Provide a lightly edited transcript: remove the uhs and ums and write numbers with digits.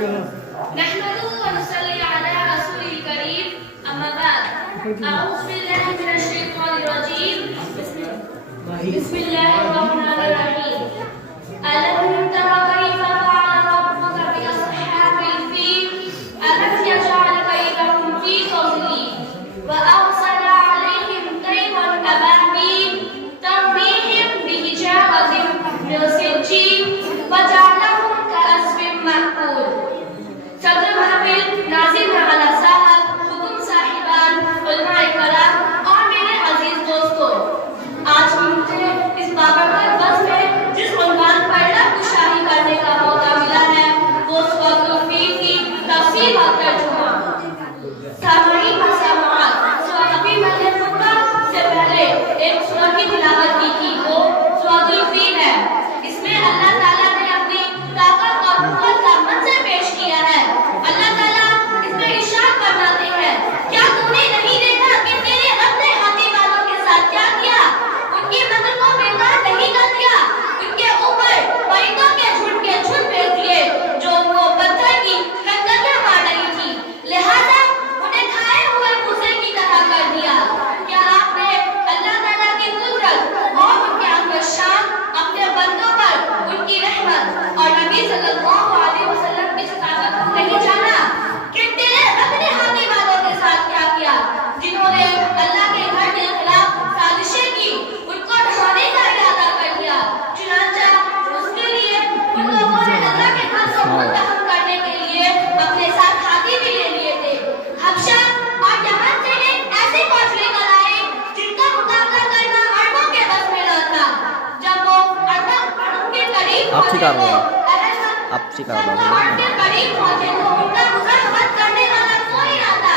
نحمده ونصلي على رسول الكريم أما بعد أعوذ بالله من الشيطان الرجيم بسم الله الرحمن الرحيم ألم تر كيف فعل ربك بأصحاب الفيل ألم يجعل كيدهم في تضليل وأرسل عليهم طيرا أبابيل ترميهم بحجارة من سجيل وجعلهم كعصف مأكول. صدر محفل ناظم على صاحب حکم صاحبان علماء کرام اور میرے عزیز دوستوں، آج مجھے اس بابرکت بس میں جس عنوان پر رب کو شاہی کرنے کا موقع ملا ہے وہ سورۃ الفیل کی تفسیر اور ترجمہ۔ سامعین و سامعات، ابھی میں نے خطبہ سے پہلے ایک سورہ کی تلاوت کی تھی، وہ سورۃ الفیل ہے۔ اس میں اللہ تعالیٰ نے اپنی طاقت اور قوت کا منظر پیش کیا ہے۔ اللہ تعالیٰ اس میں ارشاد فرماتے ہیں، کیا تم نے نہیں دیکھا کہ میرے رب نے ہاتھی والوں کے ساتھ کیا کیا؟ ان کی مدد کو بیکار نہیں کر دیا، ان کے اوپر پرندوں کے جھنڈ بھیج دیے جو ان کو پتھر کی کنکریاں مار رہی تھی، لہذا انہیں کھائے ہوئے بھوسے کی طرح کر دیا۔ کیا آپ نے اللہ تعالیٰ کی قدرت اور ان کے اکبر شان، اپنے بندوں پر ان کی رحمت اور نبی صلی اللہ علیہ وسلم کی شفاعت کو نہیں جانا کہ تیرے رب نے ہاتھی والوں کے ساتھ کیا کیا، جنہوں نے اللہ کے گھر کے خلاف سازشیں کی، ان کو ڈھانے کا ارادہ کر دیا۔ چنانچہ اس کے لیے ان لوگوں نے اللہ کے گھر کو منتخب کرنے کے لیے اپنے ساتھ ہاتھی بھی لے لیے تھے۔ حبشہ اور یمن سے ایک ایسی فوج لے کر آئے جن کا مقابلہ کرنا عربوں کے بس میں نہ تھا۔ جب وہ عرب کے قریب آپ سکھا رہے ہیں، آپ آپ سکھا رہے ہیں۔ کے قریب پہنچے تو ان کا مزاحمت کرنے والا کوئی نہ تھا۔